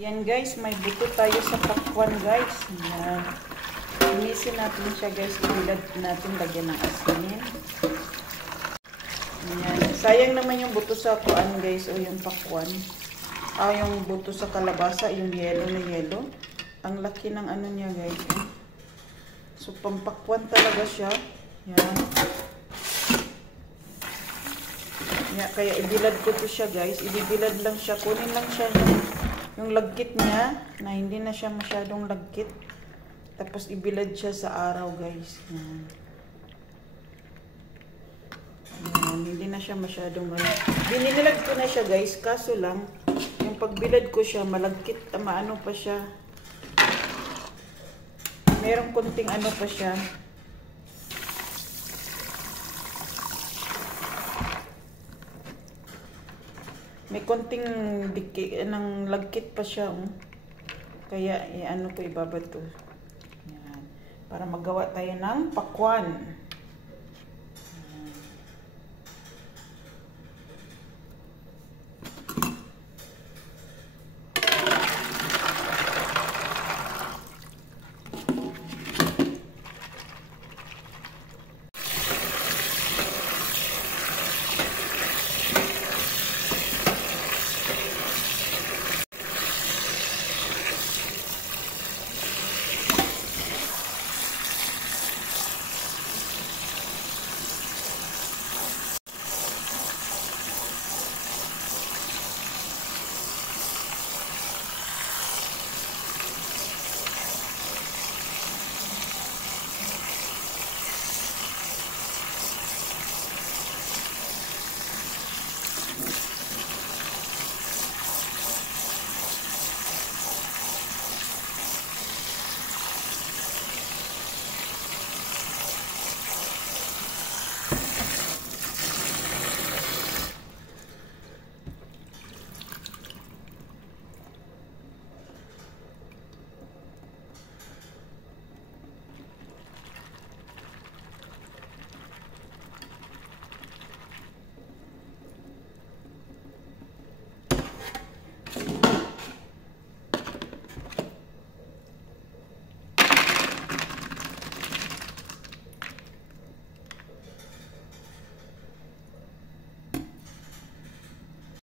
Yan guys, may buto tayo sa pakwan guys. Yan. Linisin natin siya guys. Ibilad natin, lagyan ng asin. Yan. Sayang naman yung buto sa kuan guys o yung pakwan. Yung buto sa kalabasa, yung yellow na yellow. Ang laki ng ano niya guys. So pampakwan talaga siya. Yan. Yan. Kaya ibilad ko to siya guys. Ibibilad lang siya. Kunin lang siya yung lagkit niya na hindi na siya masyadong lagkit. Tapos ibilad siya sa araw guys. Yan. Yan. Hindi na siya masyadong binilag ko na siya guys. Kaso lang yung pagbilad ko siya malagkit. Maano pa siya. Merong konting ano pa siya. May konting ng lagkit pa siya. Kaya ano ko ibabad to. Yan. Para magawa tayo ng pakwan.